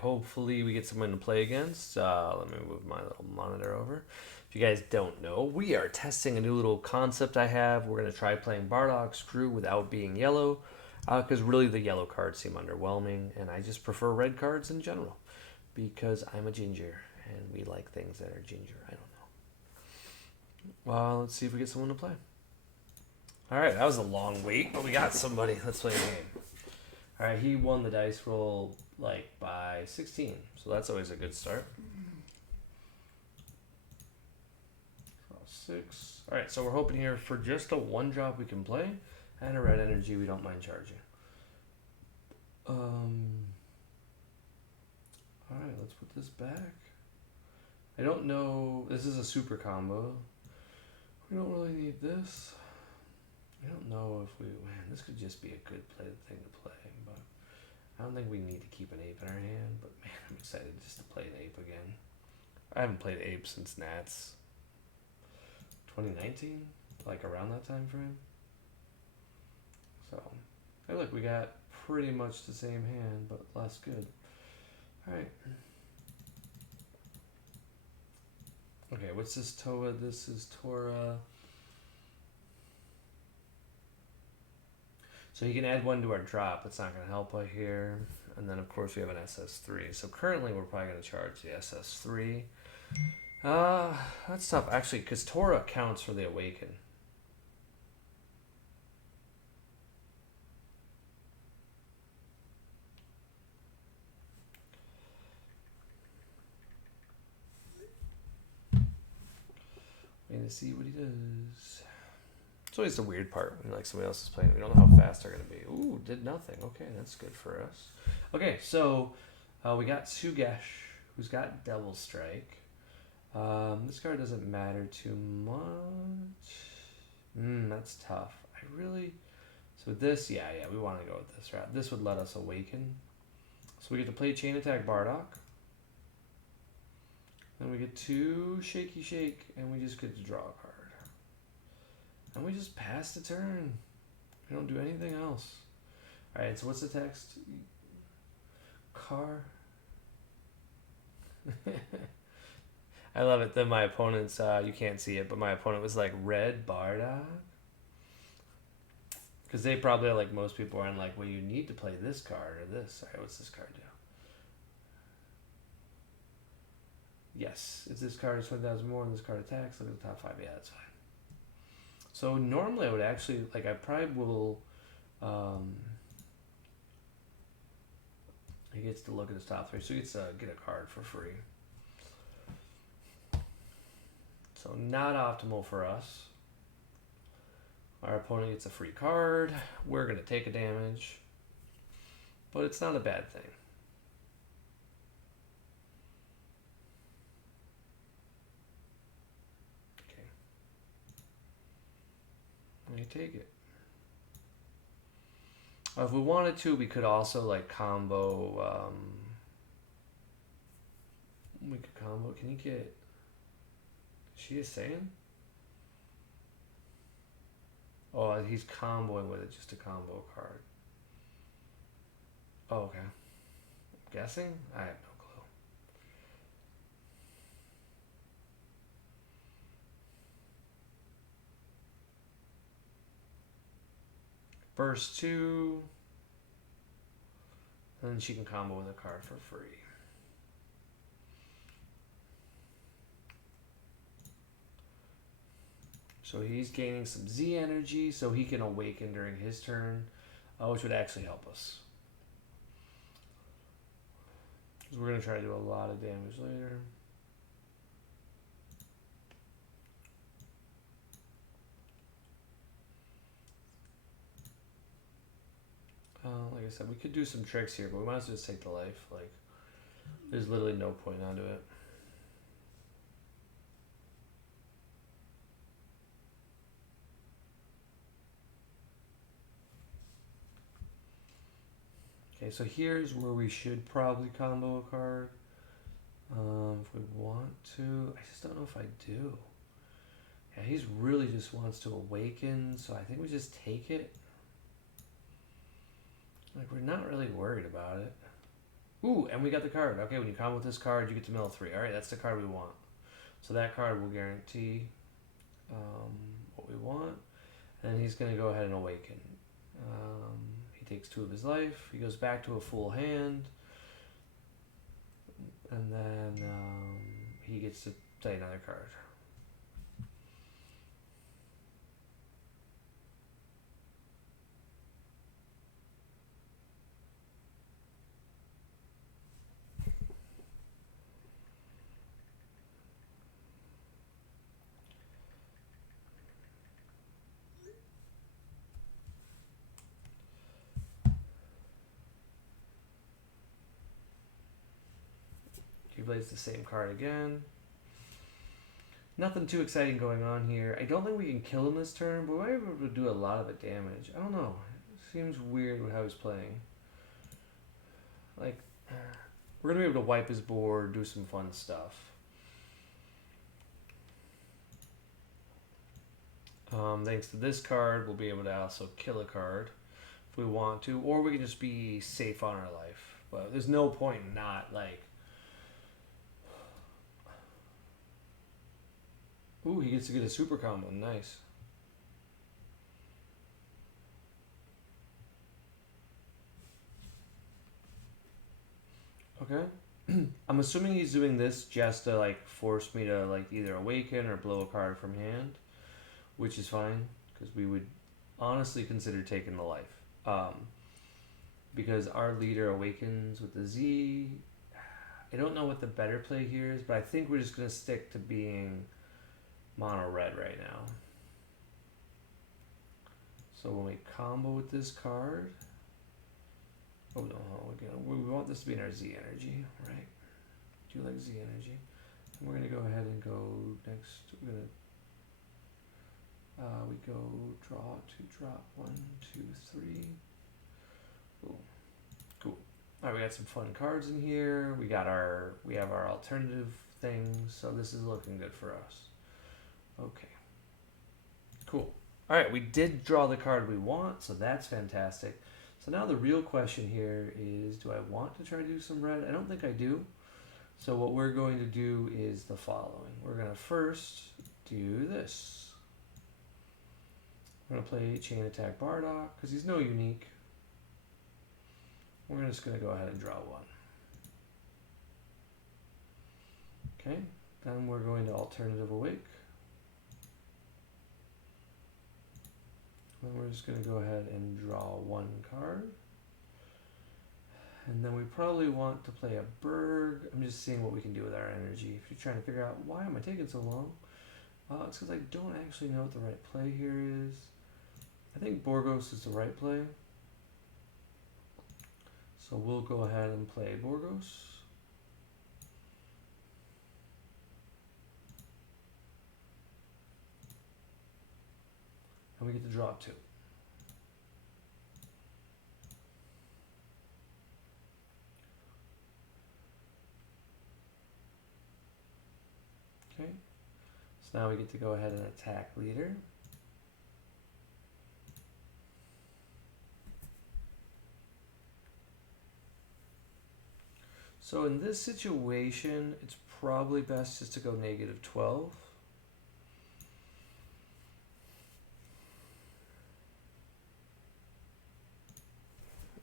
hopefully we get someone to play against. Let me move my little monitor over. If you guys don't know, we are testing a new little concept I have. We're going to try playing Bardock Screw without being yellow, because really the yellow cards seem underwhelming, and I just prefer red cards in general, because I'm a ginger, and we like things that are ginger. I don't know. Well, let's see if we get someone to play. Alright, that was a long wait, but we got somebody. Let's play a game. Alright, he won the dice roll, like, by 16, so that's always a good start. 6. Alright, so we're hoping here for just a 1-drop we can play, and a red energy we don't mind charging. Alright, let's put this back. I don't know, this is a super combo. We don't really need this. I don't know if man, this could just be a good thing to play, but I don't think we need to keep an ape in our hand, but man, I'm excited just to play an ape again. I haven't played ape since Nats 2019, like around that time frame. So, hey look, we got pretty much the same hand, but less good. Alright. Okay, what's this Toa? This is Tora. So you can add 1 to our drop. It's not going to help out here. And then, of course, we have an SS3. So currently, we're probably going to charge the SS3. That's tough, actually, because Tora counts for the Awaken. Waiting to see what he does. It's always the weird part when like somebody else is playing. We don't know how fast they're going to be. Ooh, did nothing. Okay, that's good for us. Okay, so we got Sugesh, who's got Devil Strike. This card doesn't matter too much. That's tough. So this, yeah, we want to go with this route. This would let us Awaken. So we get to play Chain Attack Bardock. Then we get 2 Shaky Shake, and we just get to draw a card. And we just pass the turn. We don't do anything else. Alright, so what's the text? Car. I love it that my opponent's, you can't see it, but my opponent was like, red Bardock? Because they probably, like most people, are like, well, you need to play this card or this. Alright, what's this card do? Yes, if this card is 20,000 more and this card attacks, look at the top 5. Yeah, that's fine. So normally I would actually, like, I probably will, he gets to look at his top 3, so he gets to get a card for free. So not optimal for us. Our opponent gets a free card. We're going to take a damage, but it's not a bad thing. You take it. If we wanted to, we could also like combo. We could combo. Can you get? Is she a Saiyan? Oh, he's comboing with it just a combo card. Oh, okay. I'm guessing? I have no clue. Burst 2. And then she can combo with a card for free. So he's gaining some Z energy, so he can awaken during his turn, which would actually help us. Because we're going to try to do a lot of damage later. Like I said, we could do some tricks here, but we might as well just take the life. Like, there's literally no point onto it. Okay, so here's where we should probably combo a card. If we want to. I just don't know if I do. Yeah, he's really just wants to awaken, so I think we just take it. Like, we're not really worried about it. Ooh, and we got the card. Okay, when you combo with this card, you get to mill 3. Alright, that's the card we want. So that card will guarantee what we want. And he's going to go ahead and awaken. He takes 2 of his life. He goes back to a full hand. And then he gets to play another card. He plays the same card again. Nothing too exciting going on here. I don't think we can kill him this turn, but we might be able to do a lot of the damage. I don't know. It seems weird with how he's playing. Like, we're going to be able to wipe his board, do some fun stuff. Thanks to this card, we'll be able to also kill a card if we want to, or we can just be safe on our life. But there's no point in not, like... Ooh, he gets to get a super combo. Nice. Okay. I'm assuming he's doing this just to, like, force me to, like, either awaken or blow a card from hand, which is fine, because we would honestly consider taking the life. Because our leader awakens with the Z. I don't know what the better play here is, but I think we're just going to stick to being mono red right now. So when we combo with this card, oh no, we want this to be in our Z energy, right? Do you like Z energy? And we're gonna go ahead and go next. We're gonna we go draw to drop 1, 2, 3. Cool, cool. All right, we got some fun cards in here. We have our alternative things, so this is looking good for us. Okay, cool. All right, we did draw the card we want, so that's fantastic. So now the real question here is, do I want to try to do some red? I don't think I do. So what we're going to do is the following. We're going to first do this. We're going to play Chain Attack Bardock, because he's no unique. We're just going to go ahead and draw 1. Okay, then we're going to Alternative Awake. Then we're just going to go ahead and draw 1 card. And then we probably want to play a Berg. I'm just seeing what we can do with our energy. If you're trying to figure out why am I taking so long, it's because I don't actually know what the right play here is. I think Borgos is the right play. So we'll go ahead and play Borgos. And we get to draw 2. Okay, so now we get to go ahead and attack leader. So in this situation, it's probably best just to go -12.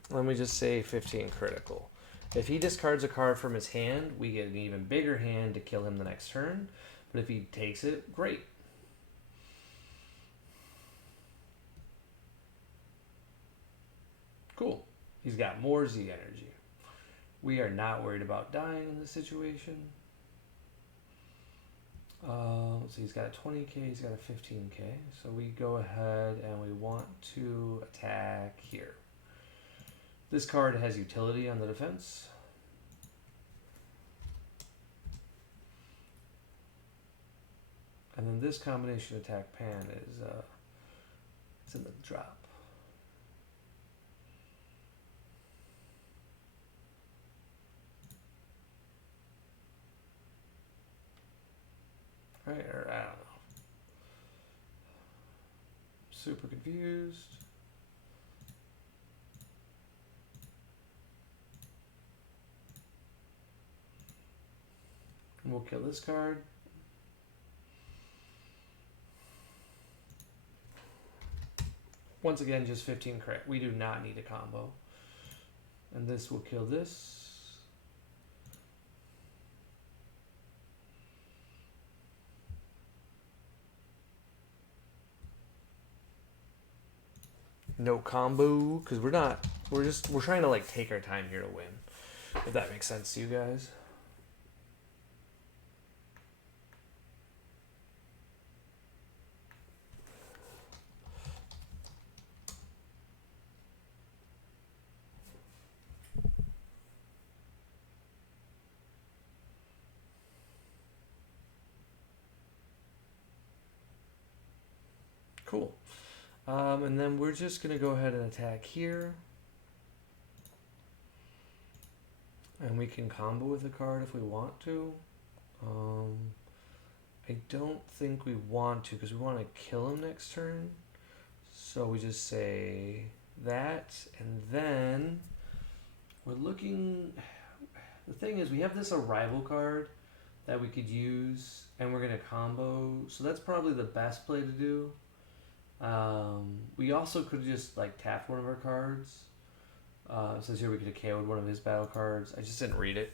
Let me just say 15 critical. If he discards a card from his hand, we get an even bigger hand to kill him the next turn. But if he takes it, great. Cool. He's got more Z energy. We are not worried about dying in this situation. So he's got a 20k, he's got a 15k. So we go ahead and we want to attack here. This card has utility on the defense. And then this combination attack pan is it's in the drop. Right, or I don't know. Super confused. And we'll kill this card. Once again, just 15 crit. We do not need a combo. And this will kill this. No combo, because we're trying to like take our time here to win. If that makes sense to you guys. Cool. And then we're just going to go ahead and attack here. And we can combo with a card if we want to. I don't think we want to because we want to kill him next turn. So we just say that. And then we're looking... The thing is, we have this arrival card that we could use. And we're going to combo. So that's probably the best play to do. We also could just like tap one of our cards. It says here we could have KO'd one of his battle cards. I just didn't read it.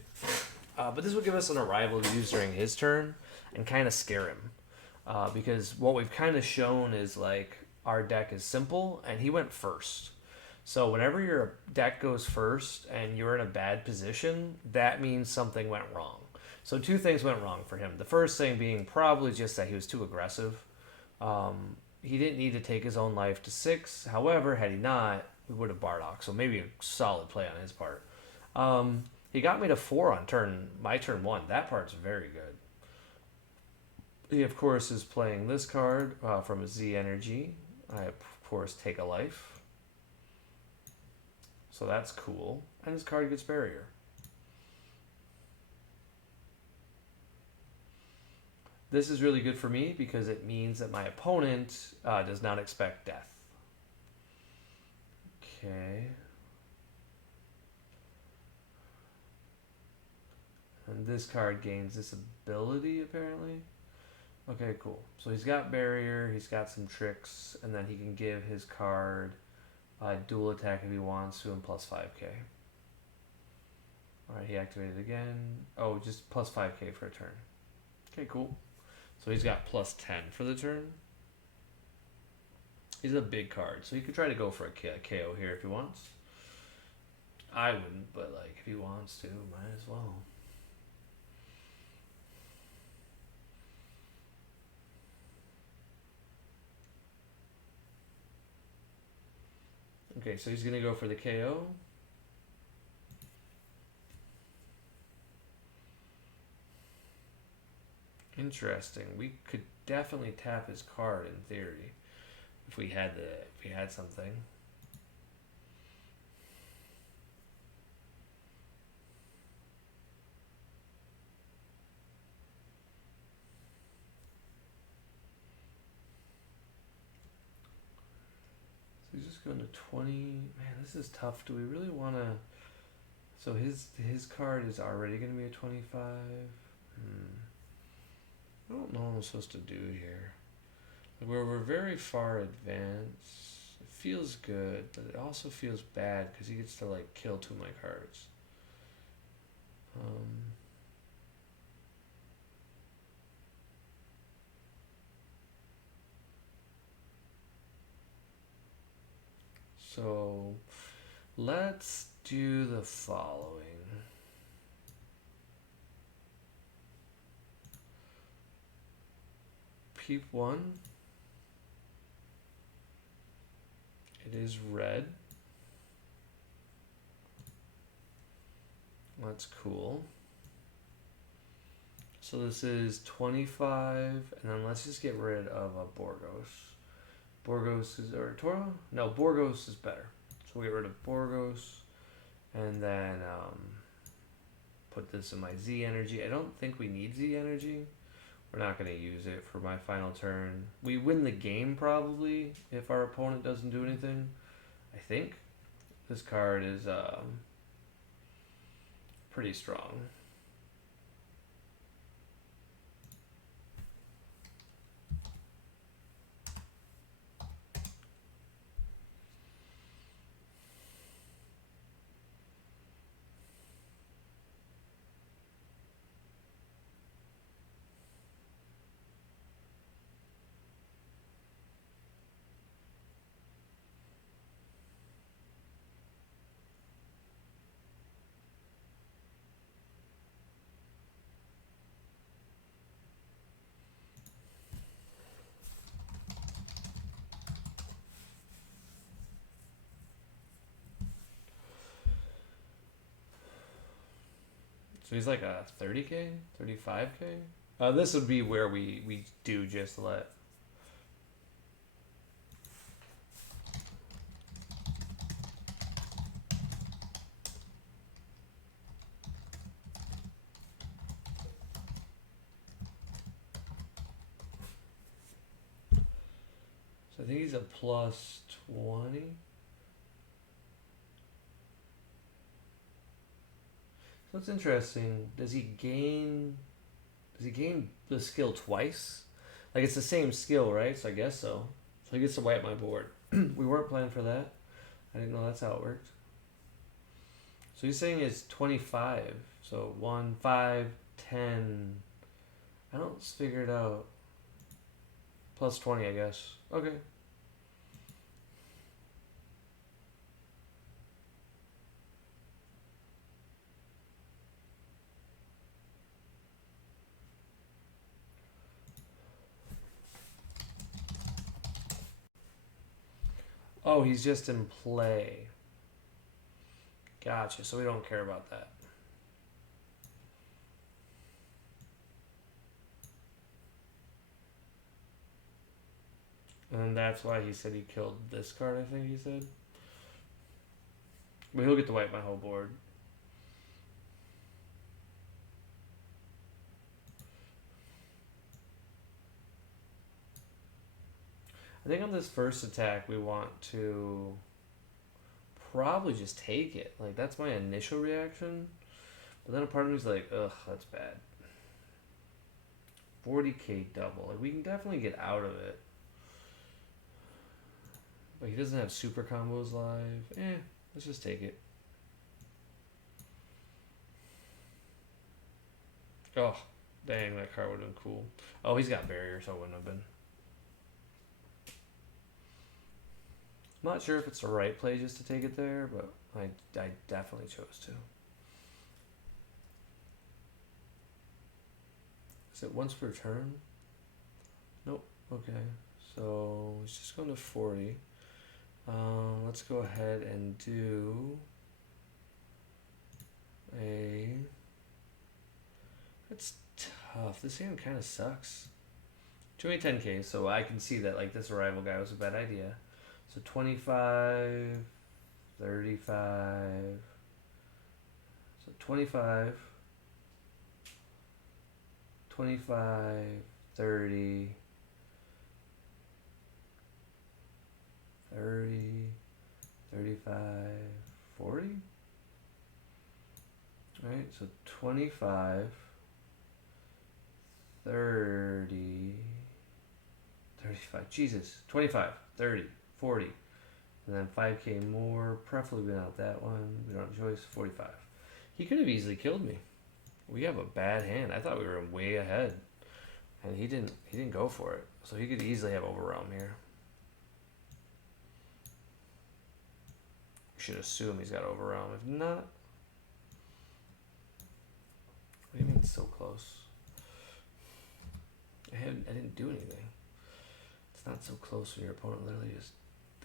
But this would give us an arrival to use during his turn and kind of scare him. Because what we've kind of shown is like our deck is simple and he went first. So whenever your deck goes first and you're in a bad position, that means something went wrong. So two things went wrong for him. The first thing being probably just that he was too aggressive. He didn't need to take his own life to 6. However, had he not, we would have bardock. So maybe a solid play on his part. He got me to 4 on my turn 1. That part's very good. He, of course, is playing this card from his Z Energy. I, of course, take a life. So that's cool. And his card gets barrier. This is really good for me because it means that my opponent does not expect death. Okay. And this card gains this ability, apparently. Okay, cool. So he's got barrier, he's got some tricks, and then he can give his card dual attack if he wants to and plus 5k. Alright, he activated again. Oh, just plus 5k for a turn. Okay, cool. So he's got plus 10 for the turn. He's a big card, so he could try to go for a KO here if he wants. I wouldn't, but like if he wants to, might as well. Okay, so he's going to go for the KO. Interesting. We could definitely tap his card in theory if we had something. So he's just going to 20. Man, this is tough. Do we really want to? So his card is already going to be a 25. I don't know what I'm supposed to do here. Like we're very far advanced. It feels good, but it also feels bad because he gets to like kill 2 of my cards. So let's do the following. Peep 1. It is red. That's cool. So this is 25, and then let's just get rid of a Borgos. Borgos is, or Toro? No, Borgos is better. So we'll get rid of Borgos, and then put this in my Z Energy. I don't think we need Z Energy. We're not going to use it for my final turn. We win the game probably if our opponent doesn't do anything. I think this card is pretty strong. So he's like a 30k, 35k. This would be where we do just let. So I think he's a plus 20. So it's interesting. Does he gain the skill twice? Like it's the same skill, right? So I guess so. So he gets to wipe my board. We weren't planning for that. I didn't know that's how it worked. So he's saying it's 25. So 1, 5, 10. I don't figure it out. Plus 20, I guess. Okay. Oh, he's just in play. Gotcha. So we don't care about that. And that's why he said he killed this card, I think he said. But he'll get to wipe my whole board. I think on this first attack we want to probably just take it. Like that's my initial reaction. But then a part of me's like, ugh, that's bad. 40k double. Like we can definitely get out of it. But he doesn't have super combos live. Let's just take it. Oh, dang, that card would have been cool. Oh, he's got barrier, so it wouldn't have been. I'm not sure if it's the right play just to take it there, but I definitely chose to. Is it once per turn? Nope. Okay. So let's just go to 40. Let's go ahead and do a. That's tough. This hand kind of sucks. 210k, so I can see that like this arrival guy was a bad idea. So 25, 35. So 25, 25, 30, 30, 35, 40. Alright, so 25, 30, 35, Jesus, 25, 30, 40, and then 5k more, preferably not that one, we don't have a choice, 45. He could have easily killed me. We have a bad hand. I thought we were way ahead, and he didn't go for it, so he could easily have overwhelm here. We should assume he's got overwhelm. If not, what do you mean it's so close? I didn't do anything. It's not so close when your opponent literally just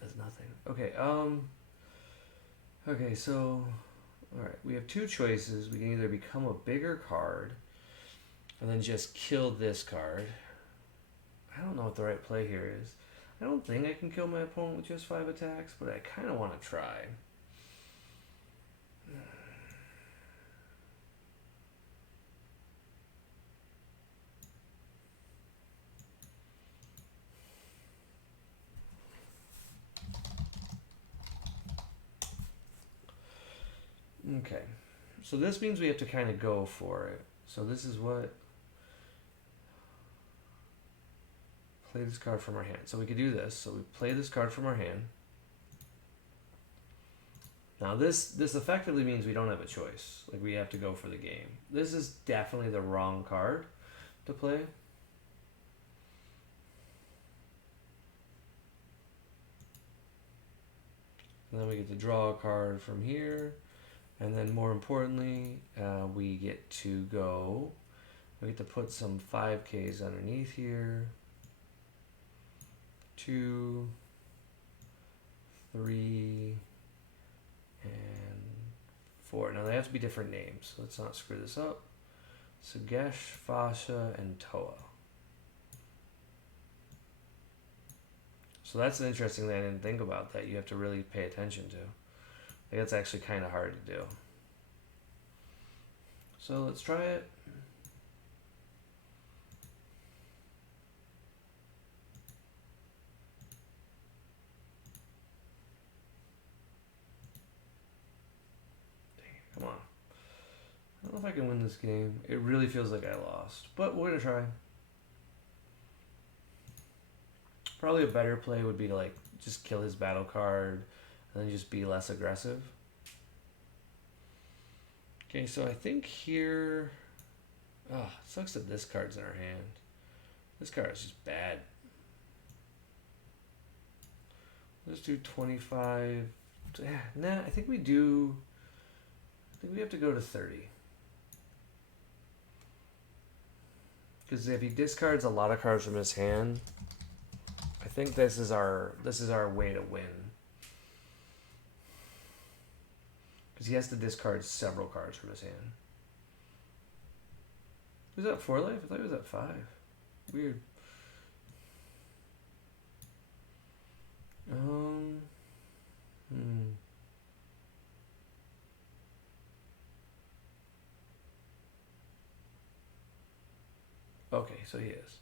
does nothing. Okay, okay, so alright, we have two choices. We can either become a bigger card and then just kill this card. I don't know what the right play here is. I don't think I can kill my opponent with just 5 attacks, but I kinda wanna try. Okay, so this means we have to kind of go for it. So this is what. Play this card from our hand. So we could do this. So we play this card from our hand. Now this effectively means we don't have a choice. Like we have to go for the game. This is definitely the wrong card to play. And then we get to draw a card from here. And then more importantly, we get to go, we get to put some 5Ks underneath here. 2, 3, and 4. Now they have to be different names, so let's not screw this up. Sugesh, Fasha, and Toa. So that's an interesting thing I didn't think about that you have to really pay attention to. Like that's actually kind of hard to do. So let's try it. Dang it, come on. I don't know if I can win this game. It really feels like I lost, but we're gonna try. Probably a better play would be to like just kill his battle card and then just be less aggressive. Okay, so I think here... Oh, it sucks that this card's in our hand. This card is just bad. Let's do 25. Nah, I think we do... I think we have to go to 30. Because if he discards a lot of cards from his hand, I think this is our way to win. Because he has to discard several cards from his hand. Was that 4 life? I thought he was at 5. Weird. Okay, so he is.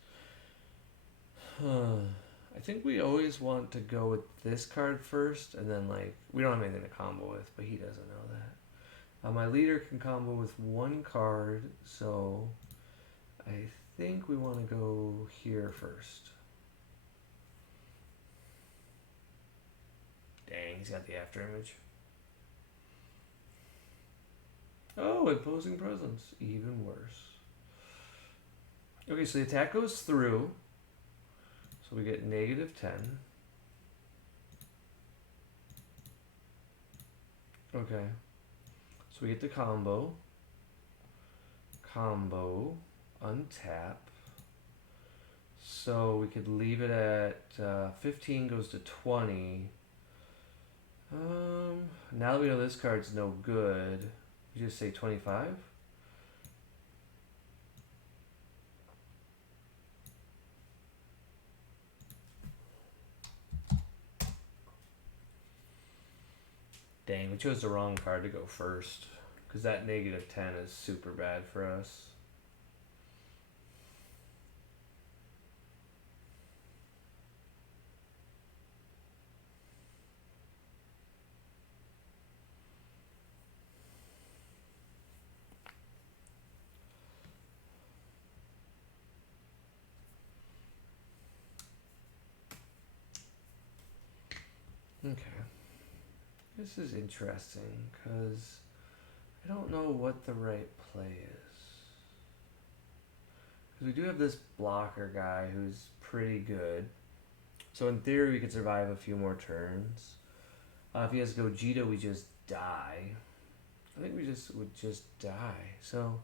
I think we always want to go with this card first, and then like we don't have anything to combo with, but he doesn't know that. My leader can combo with 1 card, so I think we want to go here first. Dang, he's got the after image. Oh, imposing presence, even worse. Okay, so the attack goes through. So we get -10. Okay. So we get the combo. Combo. Untap. So we could leave it at 15 goes to 20. Now that we know this card's no good, we just say 25. Dang, we chose the wrong card to go first. Because that -10 is super bad for us. Okay. This is interesting because I don't know what the right play is. Because we do have this blocker guy who's pretty good. So in theory we could survive a few more turns. If he has Gogeta, we just die. I think we just would just die. So,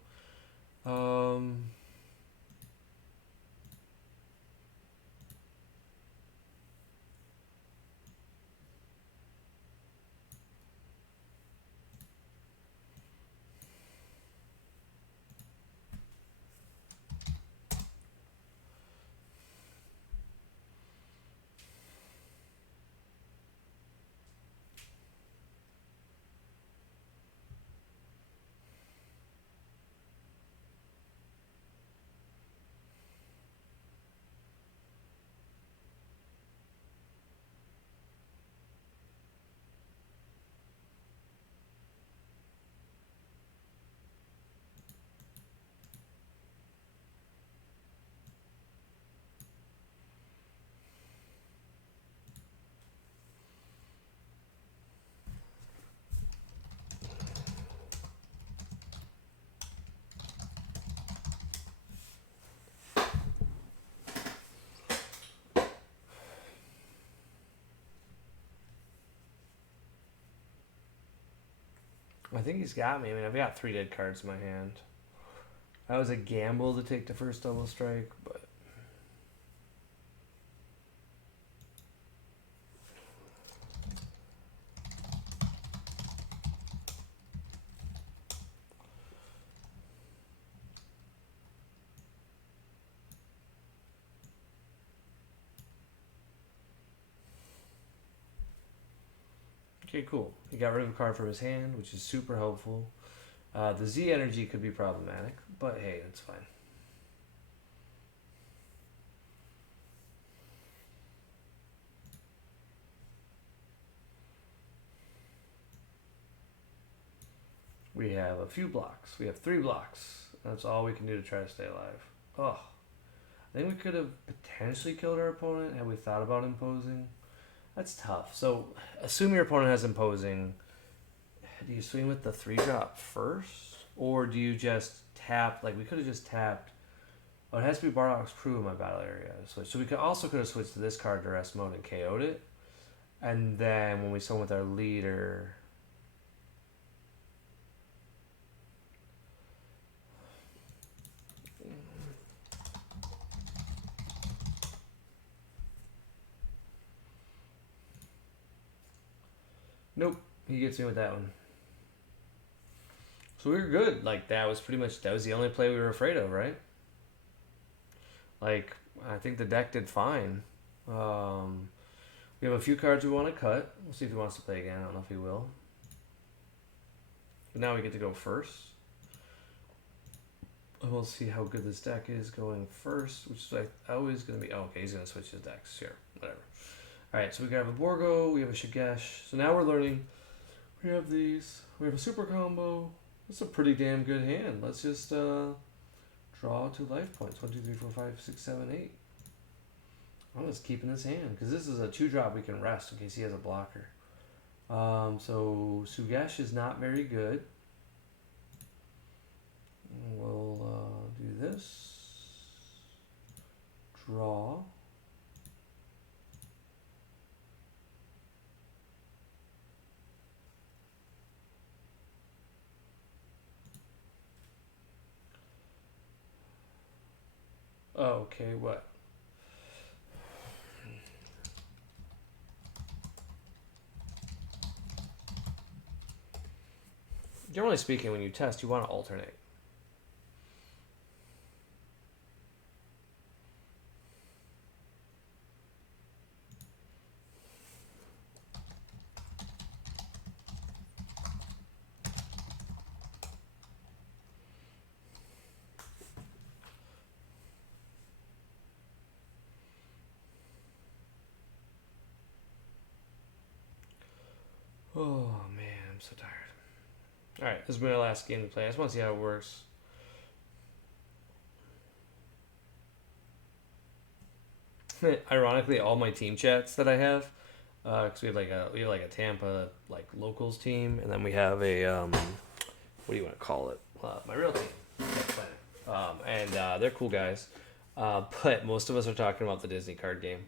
I think he's got me. I mean, I've got 3 dead cards in my hand. That was a gamble to take the first double strike, but... Okay, cool. He got rid of a card from his hand, which is super helpful. The Z energy could be problematic, but hey, that's fine. We have a few blocks. We have 3 blocks. That's all we can do to try to stay alive. Oh, I think we could have potentially killed our opponent had we thought about imposing. That's tough. So, assume your opponent has imposing. Do you swing with the 3-drop first? Or do you just tap? Like, we could have just tapped. Oh, it has to be Bardock's Crew in my battle area to switch. So, we could have switched to this card to rest mode and KO'd it. And then, when we swung with our leader. Nope, he gets me with that one. So we were good. Like, that was the only play we were afraid of, right? Like, I think the deck did fine. We have a few cards we want to cut. We'll see if he wants to play again. I don't know if he will. But now we get to go first. And we'll see how good this deck is going first, which is always going to be... Oh, okay, he's going to switch his decks. Sure, whatever. Alright, so we have a Borgo, we have a Shigesh. So now we're learning. We have these. We have a super combo. That's a pretty damn good hand. Let's just draw 2 life points. 1, 2, 3, 4, 5, 6, 7, 8. I'm just keeping this hand because this is a 2-drop we can rest in case he has a blocker. So Sugesh is not very good. We'll do this. Draw. Oh, okay, what? Generally speaking, when you test, you want to alternate. Oh man, I'm so tired. Alright, this is my last game to play. I just want to see how it works. Ironically, all my team chats that I have, because we have like a Tampa like locals team, and then we have a what do you want to call it? My real team, and they're cool guys, but most of us are talking about the Disney card game.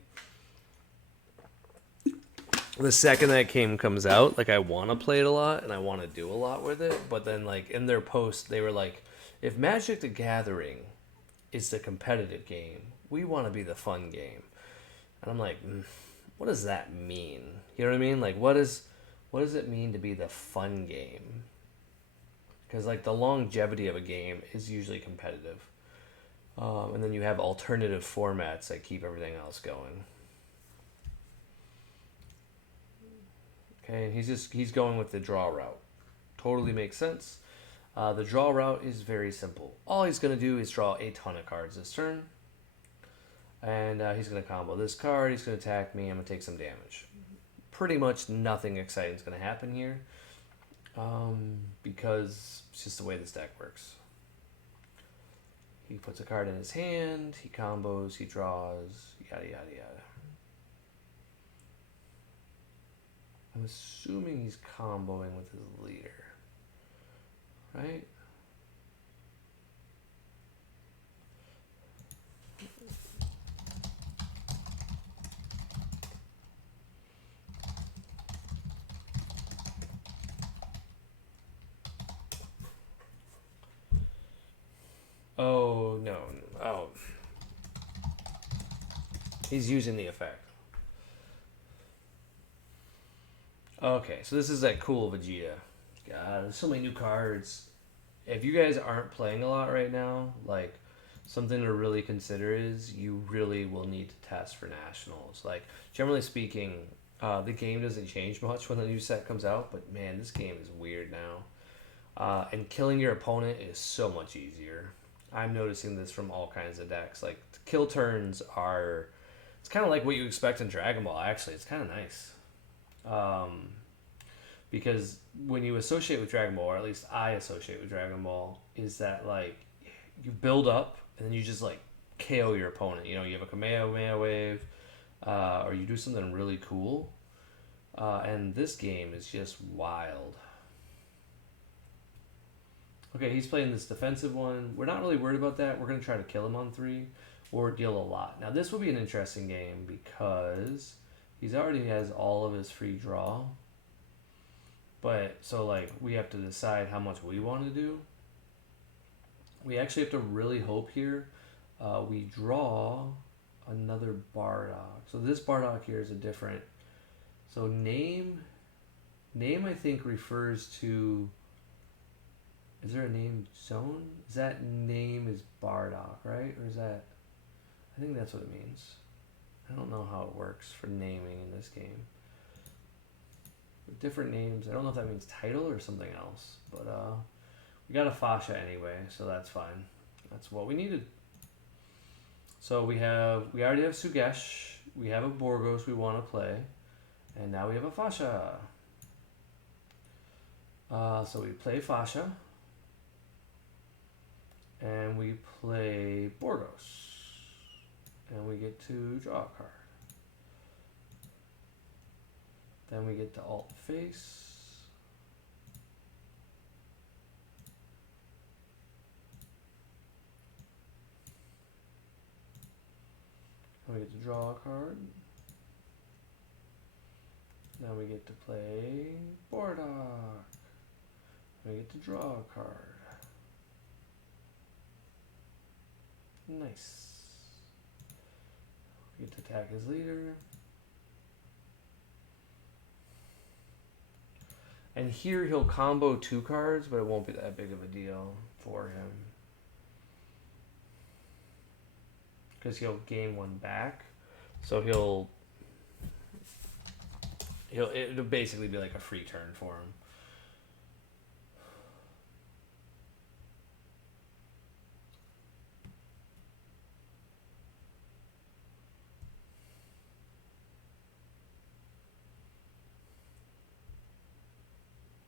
The second that game comes out, like I want to play it a lot and I want to do a lot with it, but then like in their post they were like, if Magic the Gathering is the competitive game, we want to be the fun game. And I'm like, what does that mean? You know what I mean? Like what does it mean to be the fun game? Because like the longevity of a game is usually competitive, and then you have alternative formats that keep everything else going. Okay, and he's going with the draw route. Totally makes sense. The draw route is very simple. All he's going to do is draw a ton of cards this turn. And he's going to combo this card. He's going to attack me. I'm going to take some damage. Pretty much nothing exciting is going to happen here. Because it's just the way this deck works. He puts a card in his hand. He combos. He draws. Yada, yada, yada. I'm assuming he's comboing with his leader, right? Oh, no. Oh. He's using the effect. Okay, so this is that cool Vegeta. God, there's so many new cards. If you guys aren't playing a lot right now, like, something to really consider is you really will need to test for nationals. Like, generally speaking, The game doesn't change much when the new set comes out, but man, this game is weird now. And killing your opponent is so much easier. I'm noticing this from all kinds of decks. Like, kill turns are. It's kind of like what you expect in Dragon Ball, actually. It's kind of nice. Um, because when you associate with Dragon Ball, or at least I associate with Dragon Ball, is that, like, you build up and then you just, like, KO your opponent. You know, you have a Kamehameha wave, or you do something really cool. And this game is just wild. Okay, he's playing this defensive one. We're not really worried about that. We're going to try to kill him on 3 or deal a lot. Now, this will be an interesting game because he's already has all of his free draw. But, so, like, we have to decide how much we want to do. We actually have to really hope here we draw another Bardock. So this Bardock here is a different... So name, I think, refers to... Is there a name zone? Is that name is Bardock, right? Or is that... I think that's what it means. I don't know how it works for naming in this game. With different names, I don't know if that means title or something else. But we got a Fasha anyway, so that's fine. That's what we needed. So we already have Sugesh. We have a Borgos we want to play. And now we have a Fasha. So we play Fasha. And we play Borgos. And we get to draw a card. Then we get to alt face. And we get to draw a card. Now we get to play Bardock. We get to draw a card. Nice. We get to attack his leader. And here he'll combo 2 cards, but it won't be that big of a deal for him. Because he'll gain 1 back. So it'll basically be like a free turn for him.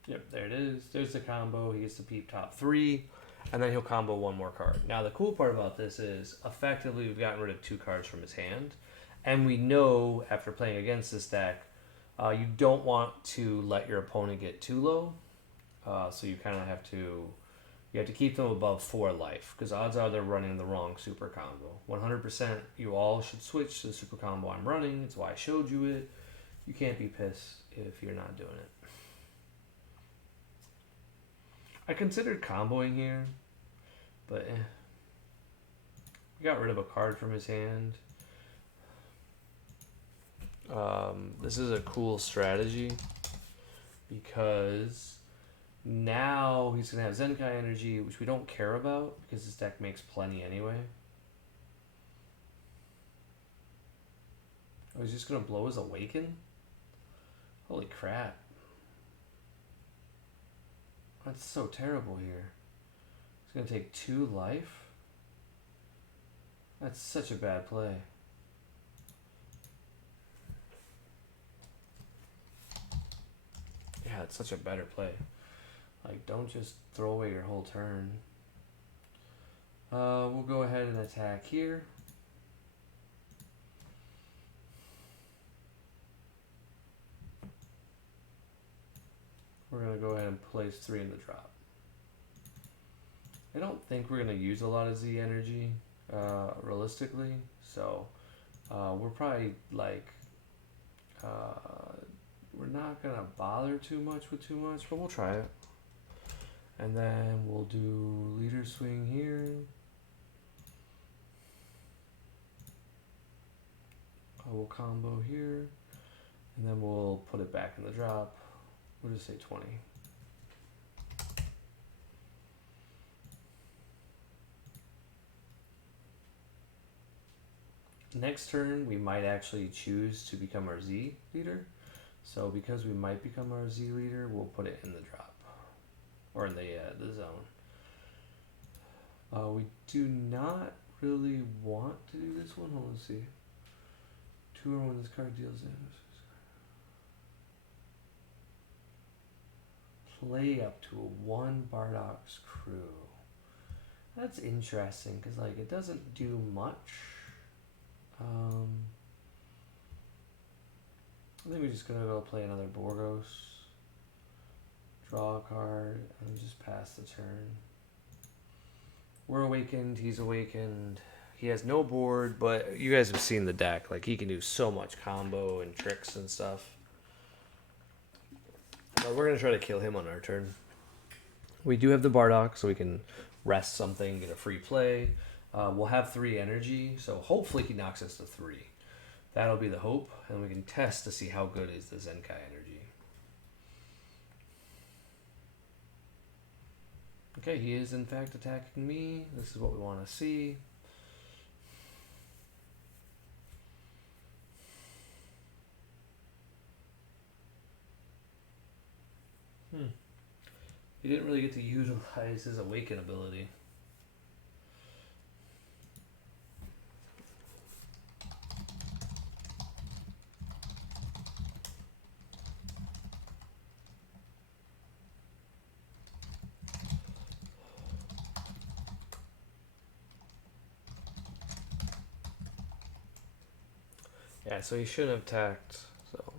Yep, there it is. There's the combo. He gets to peep top 3, and then he'll combo 1 more card. Now, the cool part about this is, effectively, we've gotten rid of 2 cards from his hand, and we know, after playing against this deck, you don't want to let your opponent get too low, so you kind of have to... You have to keep them above 4 life, because odds are they're running the wrong super combo. 100% you all should switch to the super combo I'm running. It's why I showed you it. You can't be pissed if you're not doing it. I considered comboing here, but we got rid of a card from his hand. This is a cool strategy because now he's going to have Zenkai energy, which we don't care about because this deck makes plenty anyway. Oh, he's just going to blow his Awaken? Holy crap. That's so terrible here. He's going to take 2 life? That's such a bad play. Yeah, it's such a better play. Like, don't just throw away your whole turn. We'll go ahead and attack here. We're going to go ahead and place 3 in the drop. I don't think we're going to use a lot of Z energy, realistically. So, we're probably, like, we're not going to bother too much with too much, but we'll try it. And then we'll do leader swing here. We'll combo here. And then we'll put it back in the drop. We'll just say 20. Next turn, we might actually choose to become our Z leader. So because we might become our Z leader, we'll put it in the drop. Or in the zone. We do not really want to do this one. Hold on, let's see. 2 or when this card deals damage. Play up to a 1 Bardock's crew. That's interesting because like it doesn't do much. I think we're just gonna go play another Borgos. Draw a card and just pass the turn. We're awakened, he's awakened. He has no board, but you guys have seen the deck. Like, he can do so much combo and tricks and stuff. But we're going to try to kill him on our turn. We do have the Bardock, so we can rest something, get a free play. We'll have 3 energy, so hopefully he knocks us to 3. That'll be the hope, and we can test to see how good is the Zenkai energy. Okay, he is in fact attacking me. This is what we want to see. He didn't really get to utilize his awaken ability. Yeah, so he shouldn't have attacked. So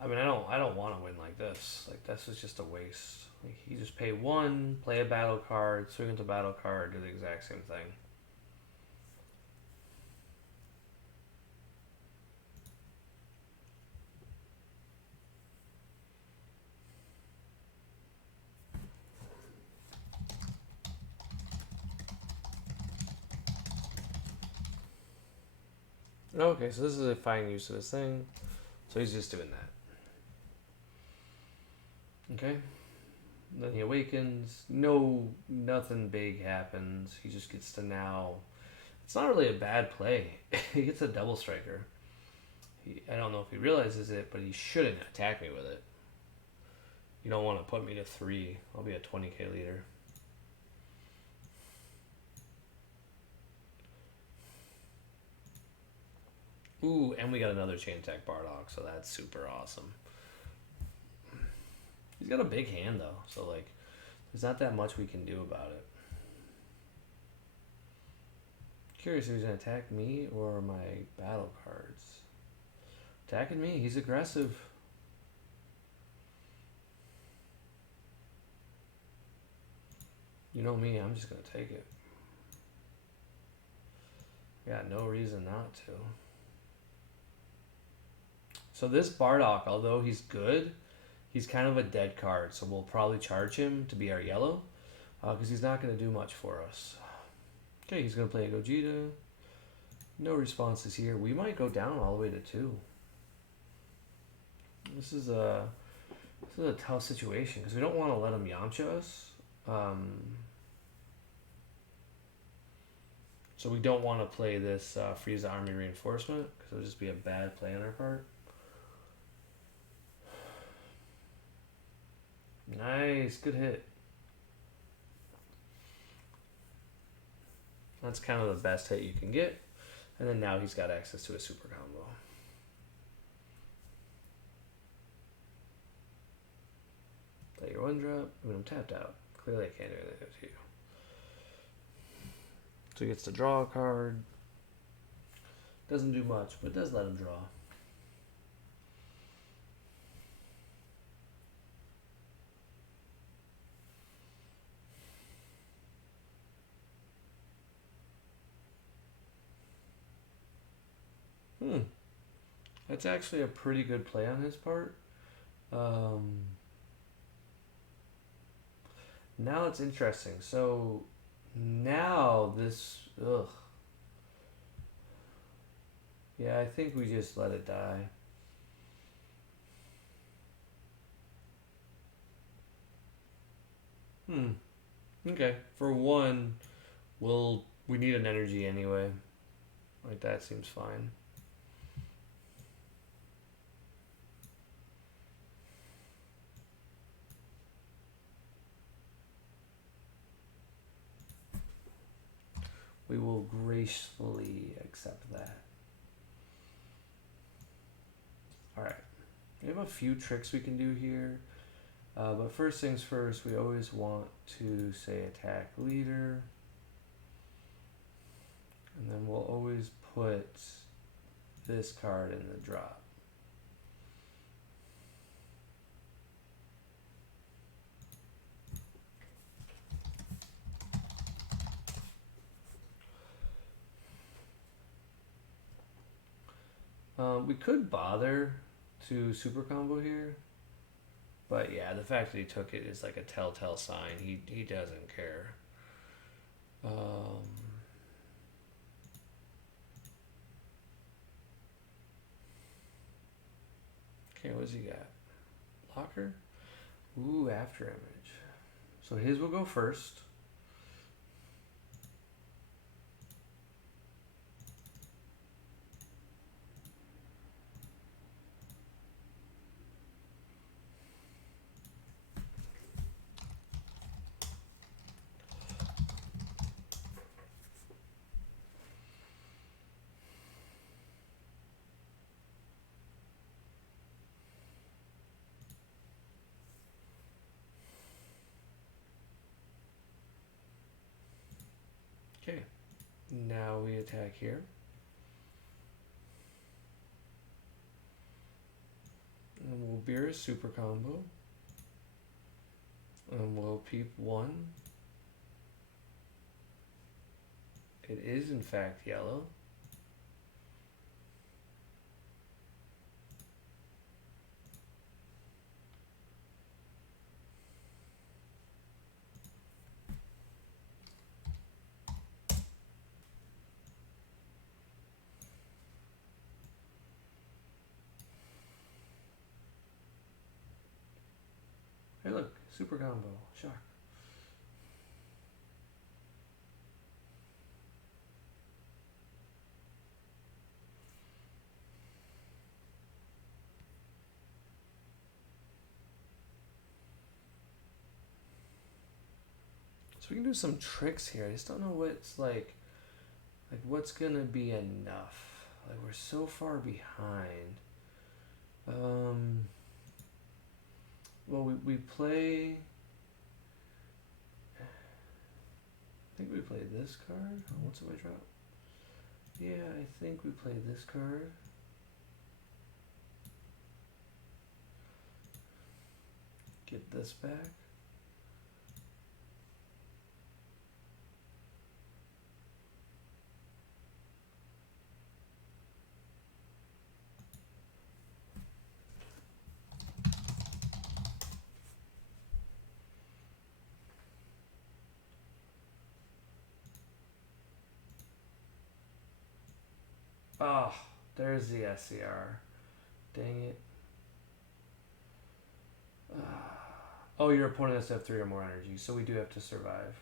I mean, I don't want to win like this. Like, this is just a waste. Like, you just pay 1, play a battle card, swing into battle card, do the exact same thing. Okay, so this is a fine use of this thing. So he's just doing that. Okay. Then he awakens. Nothing big happens. He just gets to now. It's not really a bad play. He gets a double striker. I don't know if he realizes it, but he shouldn't attack me with it. You don't want to put me to 3. I'll be a 20k leader. Ooh, and we got another chain attack Bardock, so that's super awesome. He's got a big hand though, so like there's not that much we can do about it. Curious if he's gonna attack me or my battle cards. Attacking me, he's aggressive. You know me, I'm just gonna take it. I got no reason not to. So this Bardock, although he's good, he's kind of a dead card, so we'll probably charge him to be our yellow, because he's not going to do much for us. Okay, he's going to play a Gogeta. No responses here. We might go down all the way to 2. This is a tough situation, because we don't want to let him Yamcha us. So we don't want to play this Frieza Army Reinforcement, because it'll just be a bad play on our part. Nice, good hit. That's kind of the best hit you can get. And then now he's got access to a super combo. Play your 1-drop. I mean, I'm tapped out. Clearly I can't do anything with you. So he gets to draw a card. Doesn't do much, but it does let him draw. That's actually a pretty good play on his part. Now it's interesting. So now this, yeah, I think we just let it die. Okay. For 1, we need an energy anyway. Like that seems fine. We will gracefully accept that. Alright. We have a few tricks we can do here. But first things first, we always want to say attack leader. And then we'll always put this card in the drop. We could bother to super combo here. But yeah, the fact that he took it is like a telltale sign. He doesn't care. Okay, what's he got? Locker? Ooh, after image. So his will go first. Okay, now we attack here. And we'll beer a super combo. And we'll peep one. It is in fact yellow. Hey look, super combo, shock. So we can do some tricks here. I just don't know what's like what's gonna be enough. Like we're so far behind. Well, we play. I think we played this card. Oh, what's in my drop? Yeah, I think we played this card. Get this back. Oh, there's the SCR. Dang it. Oh, your opponent has to have 3 or more energy, so we do have to survive.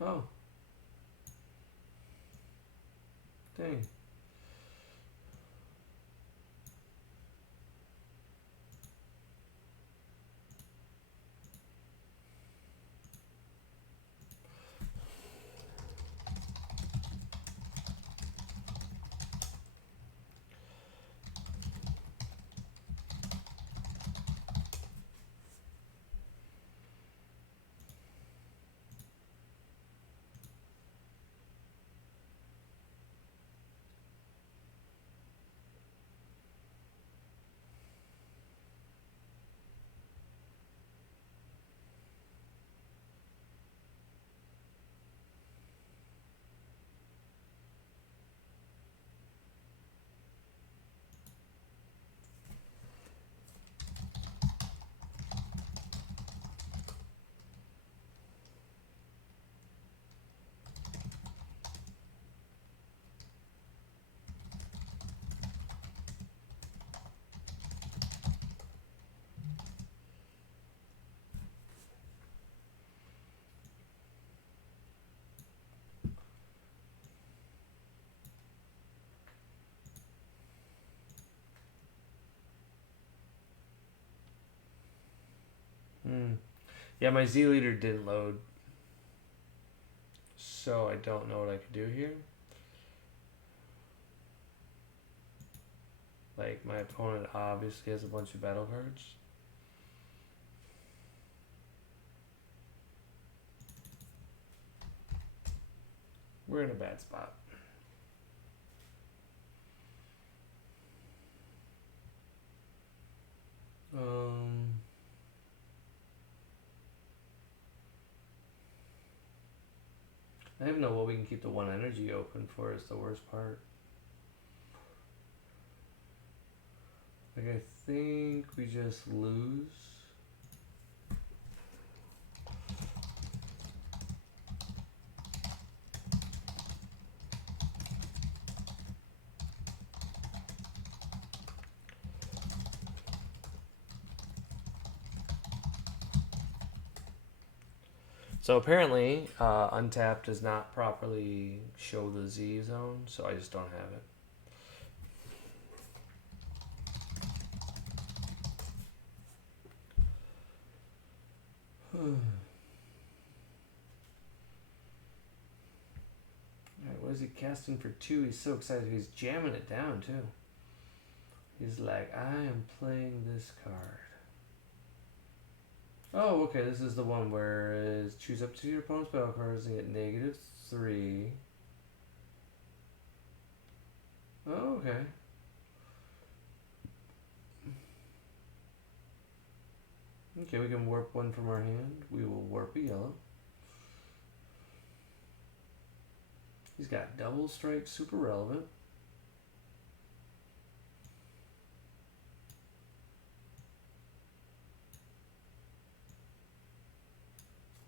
Oh. Dang. Yeah, my Z leader didn't load, so I don't know what I could do here. Like, my opponent obviously has a bunch of battle cards. We're in a bad spot. I don't know what we can keep the one energy open for is the worst part. Like, I think we just lose. So apparently, Untapped does not properly show the Z zone, so I just don't have it. Alright, what is he casting for 2? He's so excited. He's jamming it down, too. He's like, I am playing this card. Oh, okay, this is the one where it's choose up to your opponent's battle cards and get -3. Oh, okay. Okay, we can warp one from our hand. We will warp a yellow. He's got double strike, super relevant.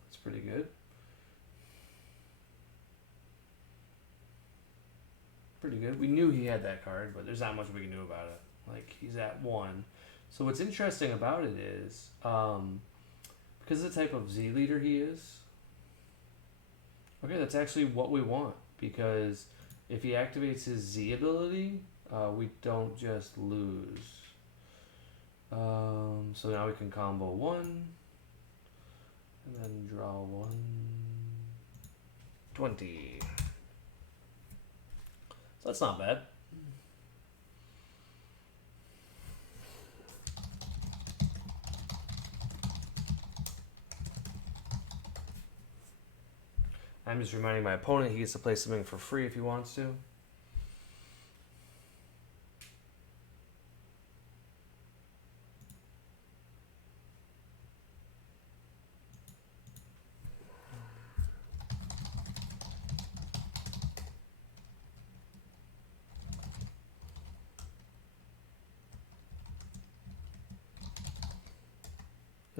That's pretty good. Pretty good. We knew he had that card, but there's not much we can do about it. Like, he's at 1. So what's interesting about it is, because of the type of Z leader he is, okay, that's actually what we want. Because if he activates his Z ability, we don't just lose. So now we can combo 1, and then draw 1. 20. So that's not bad. I'm just reminding my opponent he gets to play something for free if he wants to.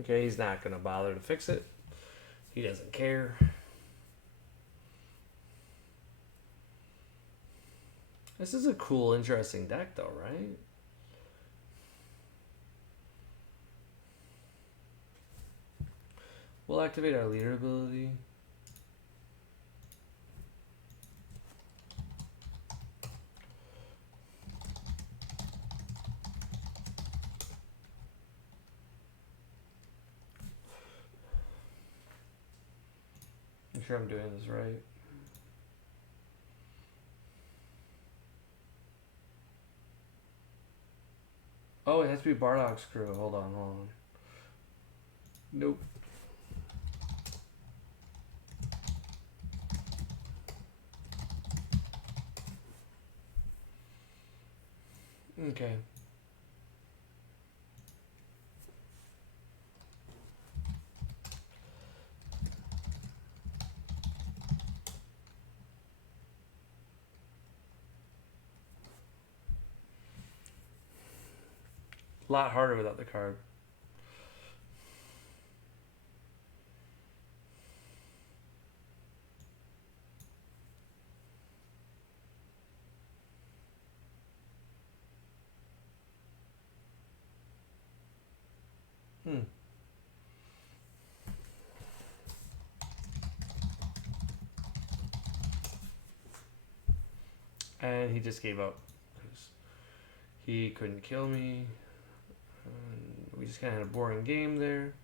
Okay, he's not going to bother to fix it. He doesn't care. This is a cool, interesting deck, though, right? We'll activate our leader ability. I'm sure I'm doing this right. Oh, it has to be Bardock's crew. Hold on. Nope. Okay. A lot harder without the card. And he just gave up. He couldn't kill me. We just kind of had a boring game there.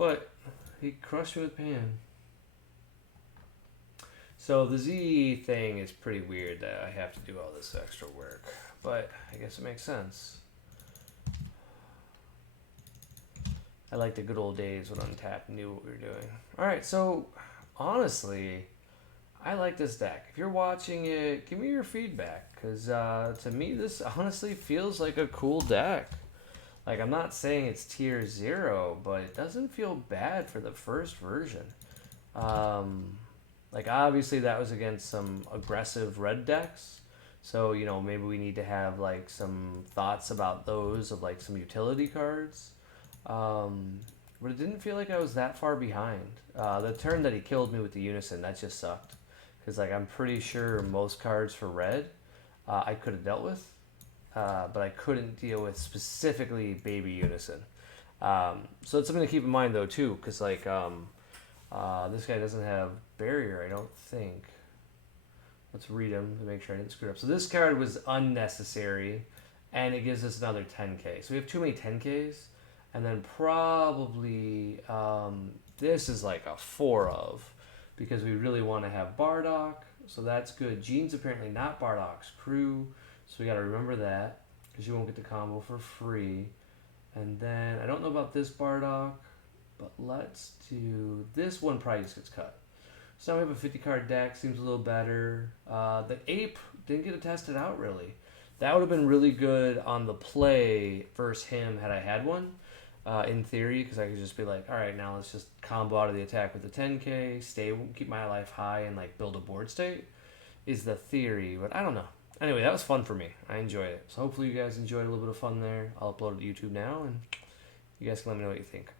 But he crushed it with Pan. So the Z thing is pretty weird that I have to do all this extra work. But I guess it makes sense. I like the good old days when Untapped knew what we were doing. Alright, so honestly, I like this deck. If you're watching it, give me your feedback. Because to me, this honestly feels like a cool deck. Like, I'm not saying it's tier 0, but it doesn't feel bad for the first version. Like, obviously, that was against some aggressive red decks. So, you know, maybe we need to have, like, some thoughts about those of, like, some utility cards. But it didn't feel like I was that far behind. The turn that he killed me with the Unison, that just sucked. Because, like, I'm pretty sure most cards for red I could have dealt with. But I couldn't deal with specifically Baby Unison. So it's something to keep in mind, though, too. Because, like, this guy doesn't have Barrier, I don't think. Let's read him to make sure I didn't screw it up. So this card was unnecessary, and it gives us another 10k. So we have too many 10ks. And then probably this is like a 4 of, because we really want to have Bardock. So that's good. Jean's apparently not Bardock's crew, so we got to remember that, because you won't get the combo for free. And then I don't know about this Bardock, but let's do this one. Probably just gets cut. So now we have a 50 card deck, seems a little better. The Ape didn't get tested out really. That would have been really good on the play versus him had I had one, in theory, because I could just be like, all right, now let's just combo out of the attack with the 10k, keep my life high, and like build a board state, is the theory, but I don't know. Anyway, that was fun for me. I enjoyed it. So hopefully you guys enjoyed a little bit of fun there. I'll upload it to YouTube now, and you guys can let me know what you think.